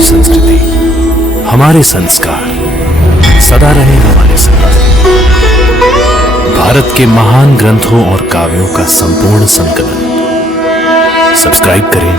हमारी संस्कृति, हमारे संस्कार सदा रहे हमारे साथ। भारत के महान ग्रंथों और काव्यों का संपूर्ण संकलन। सब्सक्राइब करें।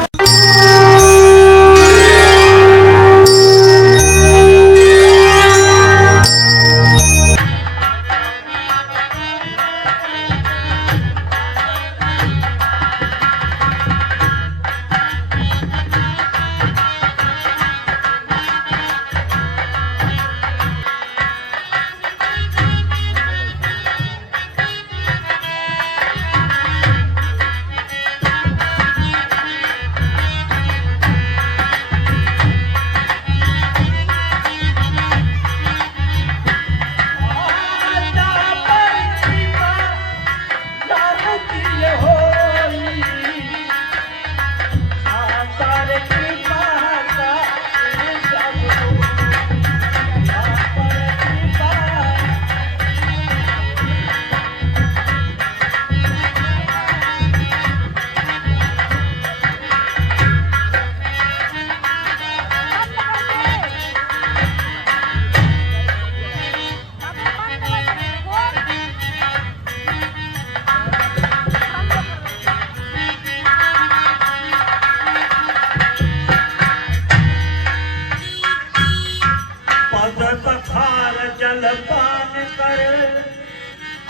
जलपान कर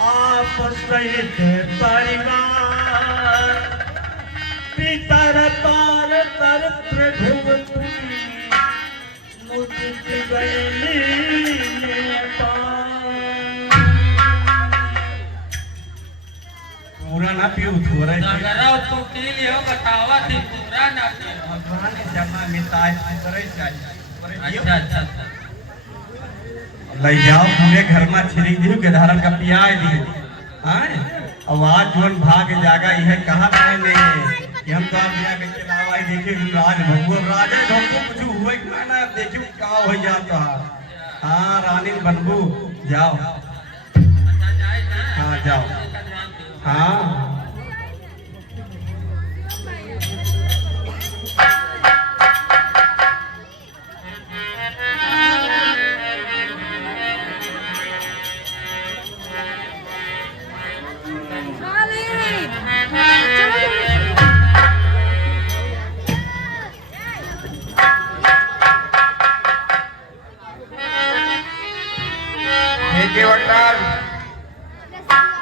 आप सहित परिवार, पितर पार कर प्रभु मुदित गैली पूरा ना पियो थोड़ा नगराव तो के लिए बतावा थी पूरा ना भगवान जमा मिताय करे चाहिए। अच्छा ले जाओ पूरे घर में छिड़ी दी के धारण का पियाए दी। हां आवाज जोन भाग जागा यह कहा है नहीं कि हम तो आप बिया के चलावाई देखे राज भगवान राजा लोग कुछ हुए ना देखियो का हो जाता। हां रानी बनबू जाओ। हां जाओ। हां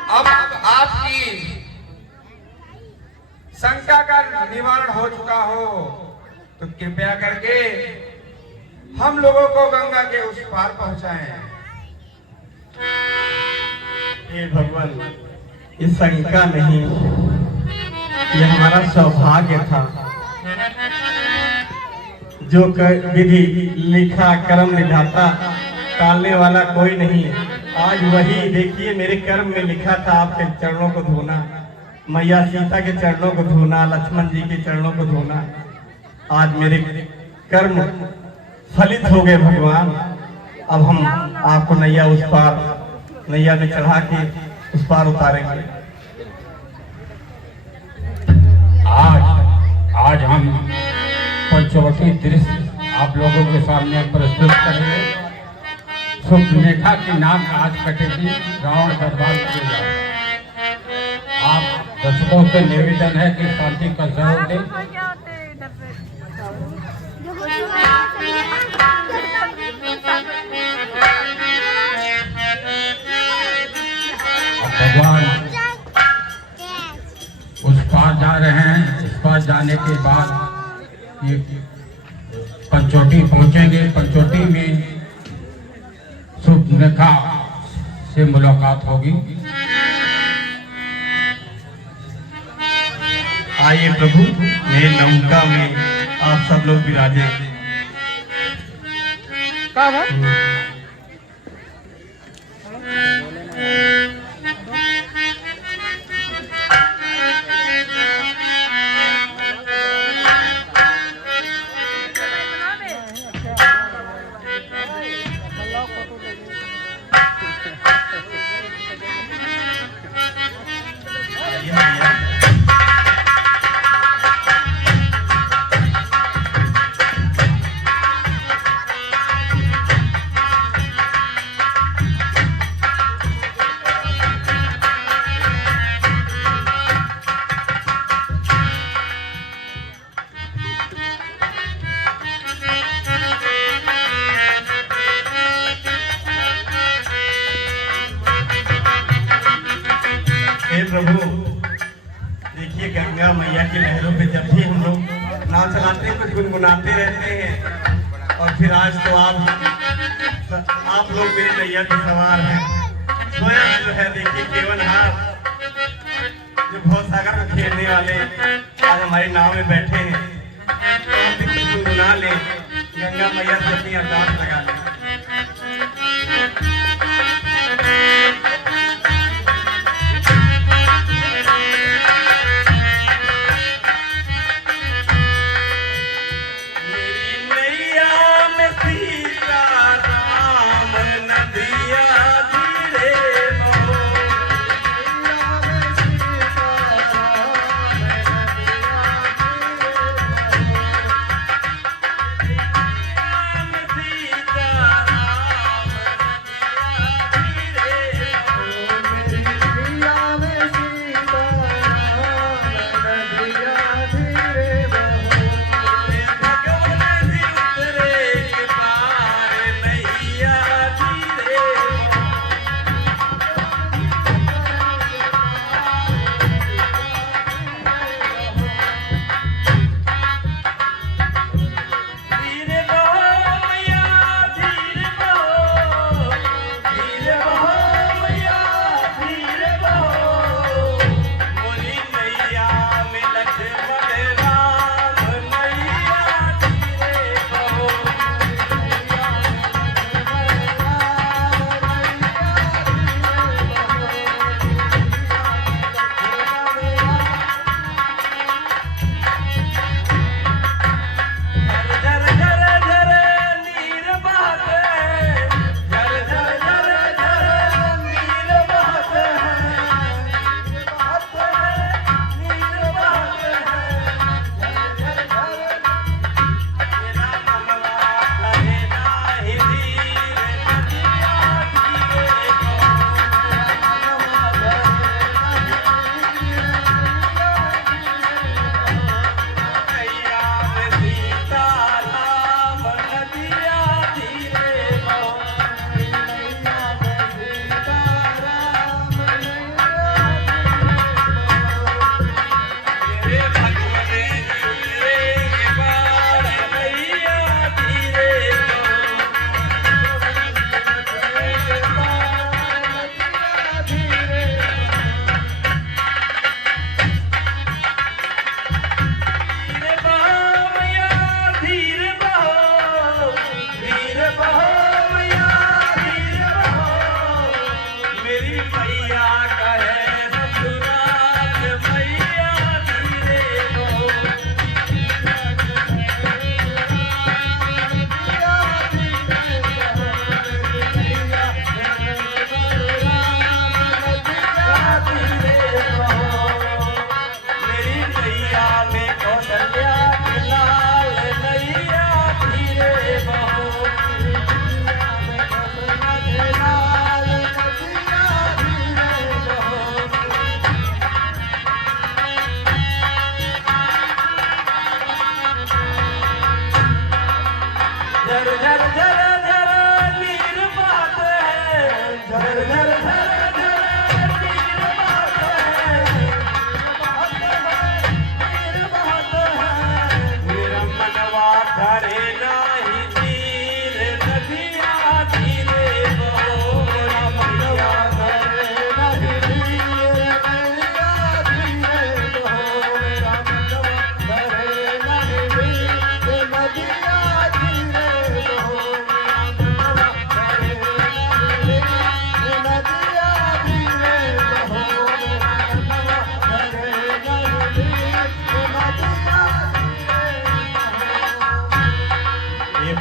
अब आपकी शंका का निवारण हो चुका हो तो कृपया करके हम लोगों को गंगा के उस पार पहुंचाएं। हे भगवान इस शंका नहीं, ये हमारा सौभाग्य था। जो विधि लिखा कर्म निभाता टालने वाला कोई नहीं। आज वही देखिए मेरे कर्म में लिखा था आपके चरणों को धोना, मैया सीता के चरणों को धोना, लक्ष्मण जी के चरणों को धोना। आज मेरे कर्म फलित हो गए भगवान। अब हम आपको नैया उस पार नैया में चढ़ा के उस पार उतारेंगे। आज हम पंचवटी दृश्य आप लोगों के सामने प्रस्तुत करेंगे। सुमेधा की नाक आज कटेगी, रावण बर्बाद करेगा। आप दर्शकों से निवेदन है कि शांति का जरूर दें। भगवान उस पार जा रहे हैं। इस पार जाने के बाद ये पंचवटी पहुंचेंगे। पंचवटी में सुमेधा से मुलाकात होगी। आइए प्रभु मेरे नौका में आप सब लोग विराजे। प्रभु, देखिए गंगा मैया की लहरों पे जब भी हम लोग नाव चलाते हैं कुछ गुनगुनाते रहते हैं, और फिर आज तो आप लोग मेरी नैया पे सवार हैं। स्वयं जो है देखिए केवल हाथ जो भवसागर में खेलने वाले आज हमारी नाव में बैठे हैं, तो हम भी कुछ गुनगुना लें, गंगा मैया से अपनी अरदास लगा लें।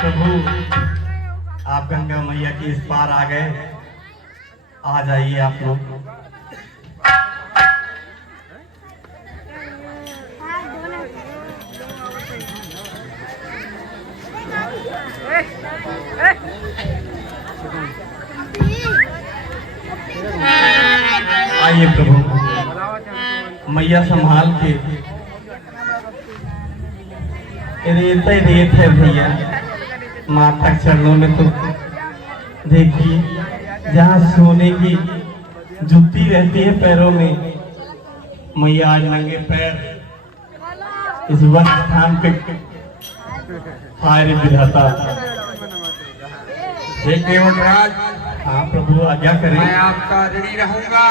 प्रभु, आप गंगा मैया के इस पार आ गए, आ जाइए आप लोग। आइए प्रभु, मैया संभाल के, रेत ही रेत है भैया, माता के चरणों में तो देखिए जहाँ सोने की जुत्ती रहती है पैरों में, मैया आज नंगे पैर इस वन स्थान पे आए रे विधाता। हे केवटराज, हाँ प्रभु आज्ञा करें। मैं आपका ऋणी रहूंगा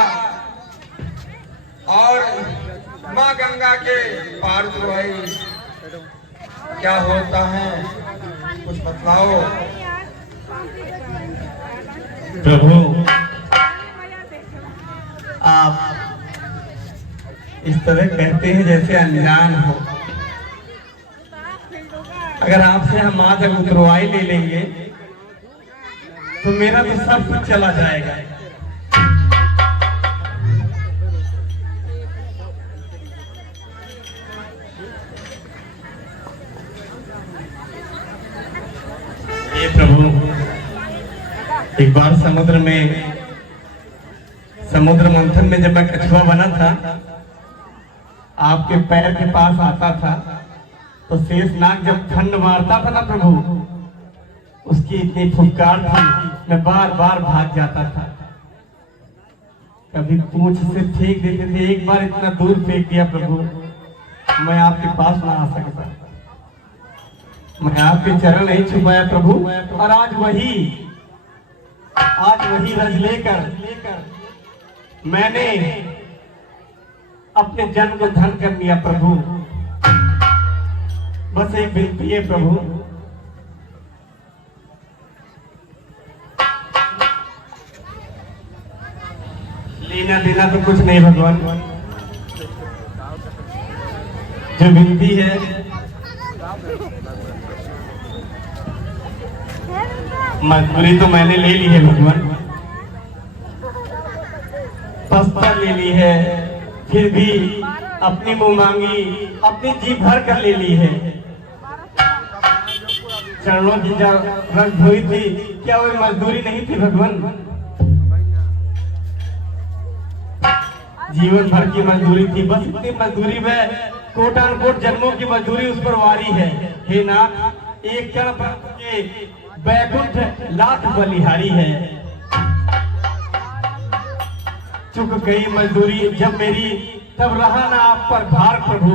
और माँ गंगा के पार भाई क्या होता है कुछ बतलाओ। प्रभु आप इस तरह कहते हैं जैसे अनजान हो। अगर आपसे हम आज उतरवाई ले लेंगे तो मेरा तो सब कुछ चला जाएगा। हे प्रभु, एक बार समुद्र मंथन में जब मैं कछुआ बना था, आपके पैर के पास आता था तो शेषनाग जब खंड मारता था ना प्रभु, उसकी इतनी फुफकार थी, मैं बार बार भाग जाता था। कभी पूंछ से फेंक देते थे, एक बार इतना दूर फेंक दिया प्रभु, मैं आपके पास ना आ सकता। मैं आपके चरण नहीं छुपाया प्रभु, और आज वही रज लेकर मैंने अपने जन्म को धन कर लिया प्रभु। बस एक विनती है प्रभु, लेना देना तो कुछ नहीं भगवान, जो विनती है मजबूरी तो मैंने ले ली है भगवान, पस्ता ले ली है, फिर भी अपनी मुंह मांगी अपनी जी भर कर ले ली है। चरणों की जो रस धोई थी, क्या वो मजदूरी नहीं थी भगवान? जीवन भर की मजदूरी थी, बस इतनी मजदूरी में कोटान कोट जन्मों की मजदूरी उस पर वारी है। हे नाथ, एक क्षण के बैकुंठ लाख बलिहारी है। चुक गई मजदूरी जब मेरी, तब रहा ना आप पर भार प्रभु।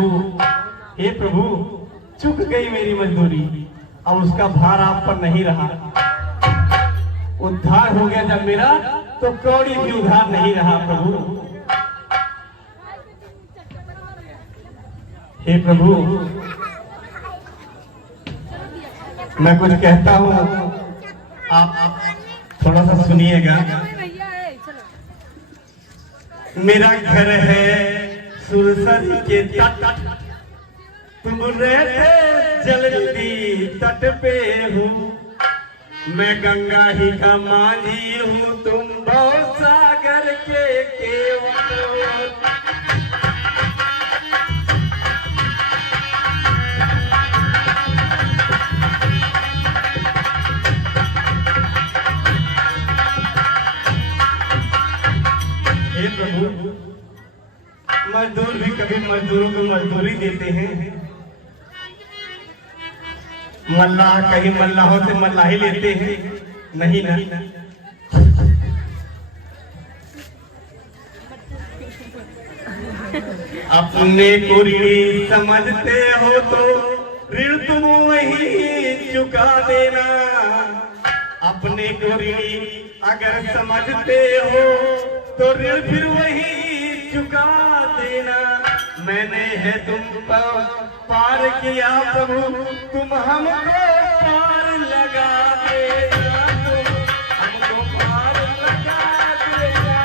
हे प्रभु, चुक गई मेरी मजदूरी, अब उसका भार आप पर नहीं रहा। उद्धार हो गया जब मेरा, तो कौड़ी भी उधार नहीं रहा प्रभु। हे प्रभु, मैं कुछ कहता हूँ, आप थोड़ा सा सुनिएगा। मेरा घर है सुरसर के तट, तुम रहते जलती तट पे हूँ। मैं गंगा ही का मांझी हूँ, तुम भव सागर के केवट हो। प्रभु, मजदूर भी कभी मजदूरों को मजदूरी देते हैं। मल्लाह कहीं मल्लाहों से मल्लाही लेते हैं, नहीं नहीं। अपने को ऋणी समझते हो तो ऋण तुम वही चुका देना। अपने को ऋणी अगर समझते हो तो ऋण फिर वही चुका देना। मैंने है तुम पर पार किया प्रभु, तुम हमको पार लगा देना। तुम हमको पार लगा देना।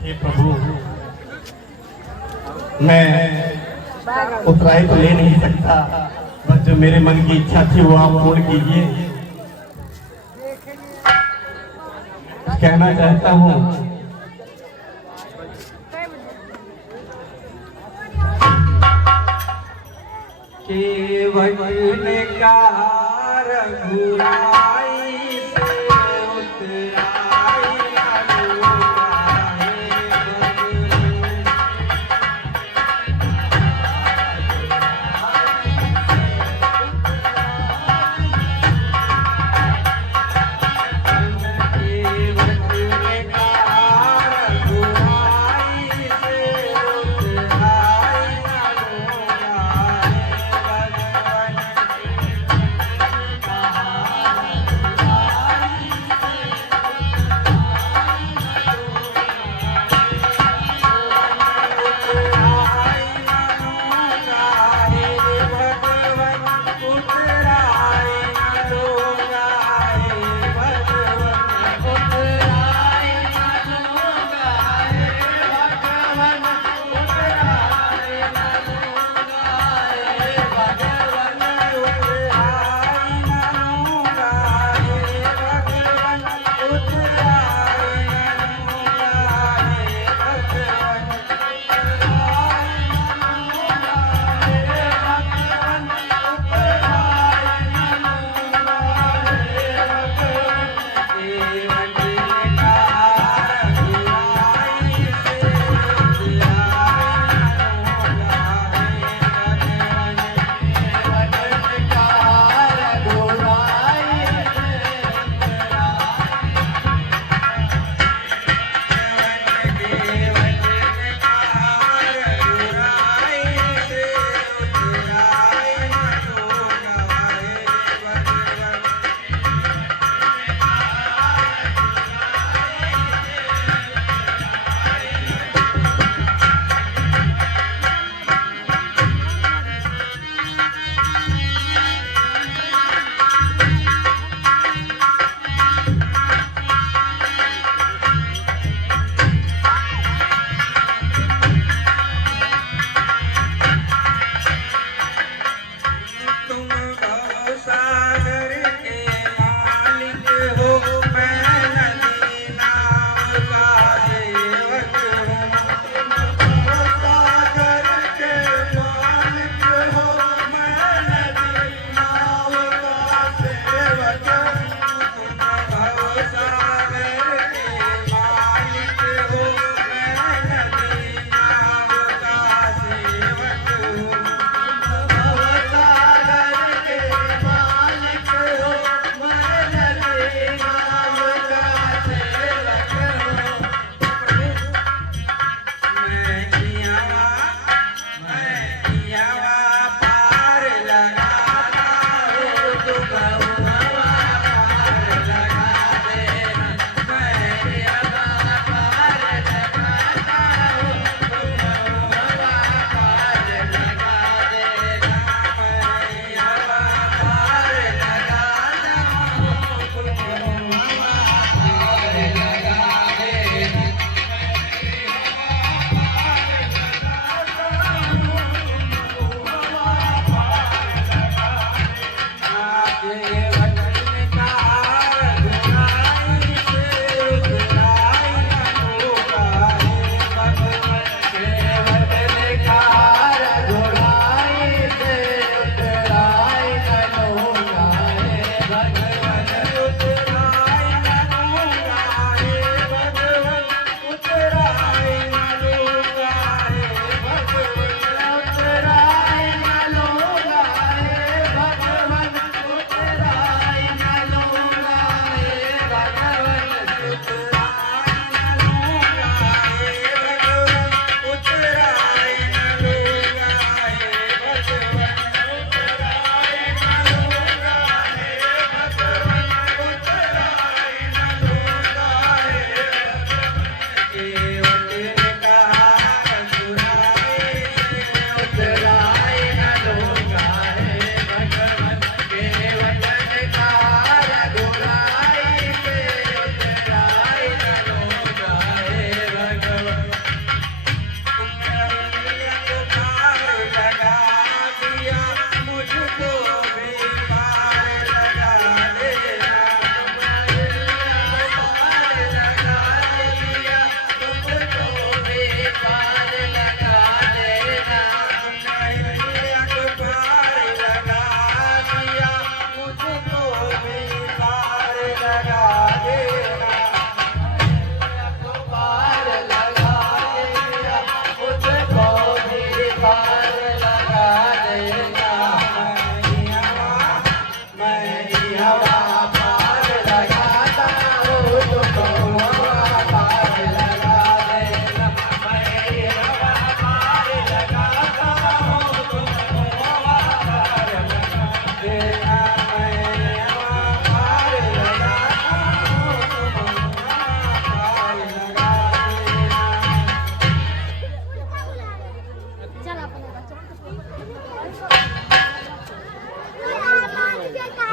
हे प्रभु, मैं उतराई तो ले नहीं सकता, बस जो मेरे मन की इच्छा थी वो आप पूर्ण कीजिए। कहना चाहता हूँ, केवट ने कहा रघुराई से उतराई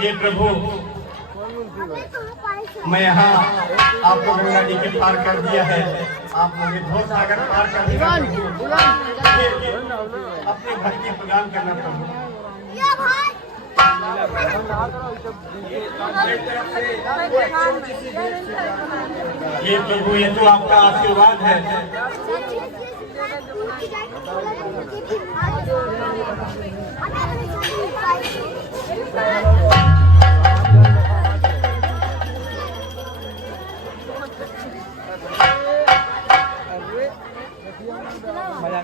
हे प्रभु, मैं यहाँ आपको गंगा जी के पार कर दिया है, आप मुझे भव सागर पार कर देना प्रभु। अपनी भक्ति प्रदान करना प्रभु। ये प्रभु, ये तो आपका आशीर्वाद है। मजा